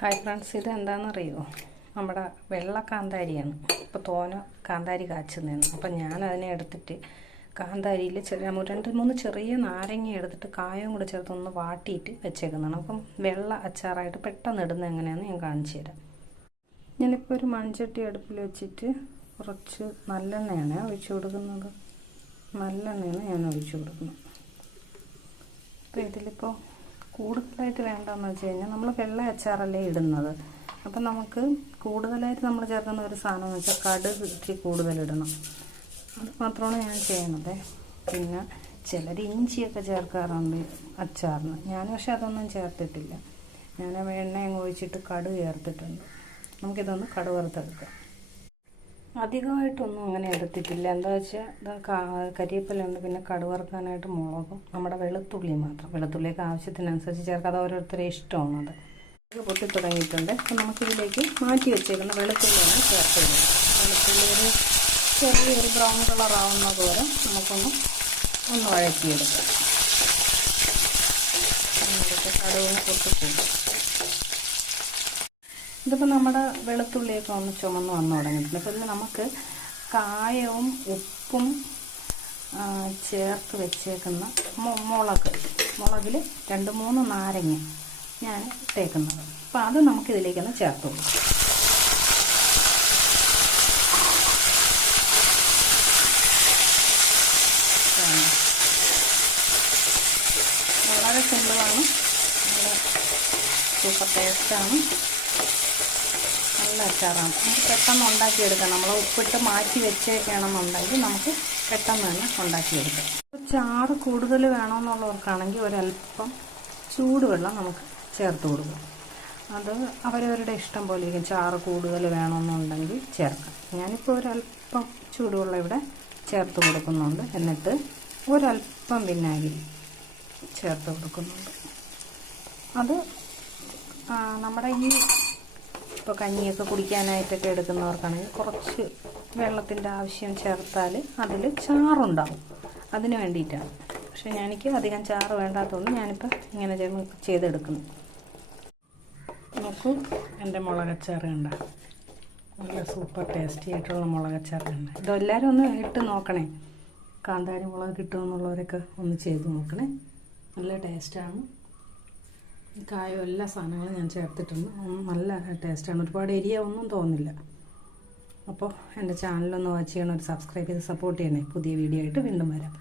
Hi friends, ഇത് എന്താണെന്നറിയോ? നമ്മുടെ വെള്ള കാന്താരിയാണ്. ഇപ്പോൾ തോന കാന്താരി കാച്ചുന്നതാണ്. അപ്പം ഞാനതിനെ എടുത്തിട്ട് കാന്താരിയിൽ രണ്ട് മൂന്ന് ചെറിയ നാരങ്ങ എടുത്തിട്ട് കായവും കൂടെ ചേർത്ത് ഒന്ന് വാട്ടിയിട്ട് വെച്ചേക്കുന്നതാണ്. അപ്പം വെള്ള അച്ചാറായിട്ട് പെട്ടെന്ന് ഇടുന്നത് എങ്ങനെയാണെന്ന് ഞാൻ കാണിച്ചു തരാം. ഞാനിപ്പോൾ ഒരു മൺചട്ടി അടുപ്പിൽ വെച്ചിട്ട് കുറച്ച് നല്ലെണ്ണയാണ് ഒഴിച്ചു കൊടുക്കുന്നത്. നല്ലെണ്ണയാണ് ഞാൻ ഒഴിച്ചു കൊടുക്കുന്നത്. അപ്പോൾ ഇതിലിപ്പോൾ കൂടുതലായിട്ട് വേണ്ടതെന്ന് വെച്ച് കഴിഞ്ഞാൽ നമ്മൾ വെള്ള അച്ചാറല്ലേ ഇടുന്നത്. അപ്പം നമുക്ക് കൂടുതലായിട്ട് നമ്മൾ ചേർക്കുന്ന ഒരു സാധനം എന്ന് വെച്ചാൽ കടുക് ഇച്ചിരി കൂടുതലിടണം. അത് മാത്രമാണ് ഞാൻ ചെയ്യണത്. പിന്നെ ചിലർ ഇഞ്ചിയൊക്കെ ചേർക്കാറുണ്ട് അച്ചാറിന്. ഞാൻ പക്ഷെ അതൊന്നും ചേർത്തിട്ടില്ല. ഞാൻ എണ്ണയും ഒഴിച്ചിട്ട് കടുക് ചേർത്തിട്ടുണ്ട്. നമുക്കിതൊന്ന് കടുക് വറുത്തെടുക്കാം. അധികമായിട്ടൊന്നും അങ്ങനെ എടുത്തിട്ടില്ല. എന്താ വെച്ചാൽ കരിവേപ്പിലുണ്ട്, പിന്നെ കടുക് വറുക്കാനായിട്ട് മുളകും, നമ്മുടെ വെളുത്തുള്ളി മാത്രം. വെളുത്തുള്ളിയൊക്കെ ആവശ്യത്തിനനുസരിച്ച് ചേർക്കാം. അത് ഓരോരുത്തരെ ഇഷ്ടമാണത്. ഇത് പൊട്ടി തുടങ്ങിയിട്ടുണ്ട്. അപ്പം നമുക്കിതിലേക്ക് മാറ്റി വെച്ചേക്കുന്ന വെളുത്തുള്ളിയാണ് ചേർക്കുന്നത്. വെളുത്തുള്ളി ഒരു ചെറിയൊരു ബ്രൗൺ കളർ ആവുന്ന പോലെ നമുക്കൊന്ന് വഴറ്റിയെടുക്കാം. കടുകിന് പൊട്ടിപ്പോകും. ഇതിപ്പോൾ നമ്മുടെ വെളുത്തുള്ളിയൊക്കെ ഒന്ന് ചുമന്ന് വന്നു തുടങ്ങിയിട്ടുണ്ട്. അപ്പോൾ ഇതിൽ നമുക്ക് കായവും ഉപ്പും ചേർത്ത് വെച്ചേക്കുന്ന മുളകിൽ 2-3 നാരങ്ങ ഞാൻ ഇട്ടേക്കുന്നത്. അപ്പോൾ അത് നമുക്കിതിലേക്കൊന്ന് ചേർത്ത് കൊടുക്കാം. വളരെ സിമ്പിളാണ്, നല്ല സൂപ്പർ ടേസ്റ്റാണ്, നല്ല അച്ചാറാണ്. നമുക്ക് പെട്ടെന്ന് ഉണ്ടാക്കിയെടുക്കാം. നമ്മൾ ഉപ്പിട്ട് മാറ്റി വെച്ചേക്കണമെന്നുണ്ടെങ്കിൽ നമുക്ക് പെട്ടെന്ന് തന്നെ ഉണ്ടാക്കിയെടുക്കാം. ചാറ് കൂടുതൽ വേണമെന്നുള്ളവർക്കാണെങ്കിൽ ഒരല്പം ചൂടുവെള്ളം നമുക്ക് ചേർത്ത് കൊടുക്കാം. അത് അവരവരുടെ ഇഷ്ടം പോലെ ഇരിക്കും. ചാറ് കൂടുതൽ വേണമെന്നുണ്ടെങ്കിൽ ചേർക്കാം. ഞാനിപ്പോൾ ഒരല്പം ചൂടുവെള്ളം ഇവിടെ ചേർത്ത് കൊടുക്കുന്നുണ്ട്. എന്നിട്ട് ഒരല്പം വിനാഗിരി ചേർത്ത് കൊടുക്കുന്നുണ്ട്. അത് നമ്മുടെ ഈ ഇപ്പോൾ കഞ്ഞിയൊക്കെ കുടിക്കാനായിട്ടൊക്കെ എടുക്കുന്നവർക്കാണെങ്കിൽ കുറച്ച് വെള്ളത്തിൻ്റെ ആവശ്യം ചേർത്താൽ അതിൽ ചാറുണ്ടാവും. അതിന് വേണ്ടിയിട്ടാണ്. പക്ഷേ എനിക്ക് അധികം ചാറ് വേണ്ടാത്തതുകൊണ്ട് ഞാനിപ്പോൾ ഇങ്ങനെ ചെയ്തെടുക്കുന്നു. നോക്കൂ, എൻ്റെ മുളകച്ചാറ് കണ്ട നല്ല സൂപ്പർ ടേസ്റ്റി ആയിട്ടുള്ള മുളകച്ചാറ് കണ്ട. ഇതെല്ലാവരും ഒന്ന് ഇട്ട് നോക്കണേ. കാന്താരി മുളക് കിട്ടുമെന്നുള്ളവരൊക്കെ ഒന്ന് ചെയ്ത് നോക്കണേ. നല്ല ടേസ്റ്റാണ്. കായും എല്ലാ സാധനങ്ങളും ഞാൻ ചേർത്തിട്ടുണ്ട്. നല്ല ടേസ്റ്റാണ്. ഒരുപാട് എരിയ ഒന്നും തോന്നില്ല. അപ്പോൾ എൻ്റെ ചാനലൊന്ന് വാച്ച് ചെയ്യണം, ഒരു സബ്സ്ക്രൈബ് ചെയ്ത് സപ്പോർട്ട് ചെയ്യണേ. പുതിയ വീഡിയോ ആയിട്ട് വീണ്ടും വരാം.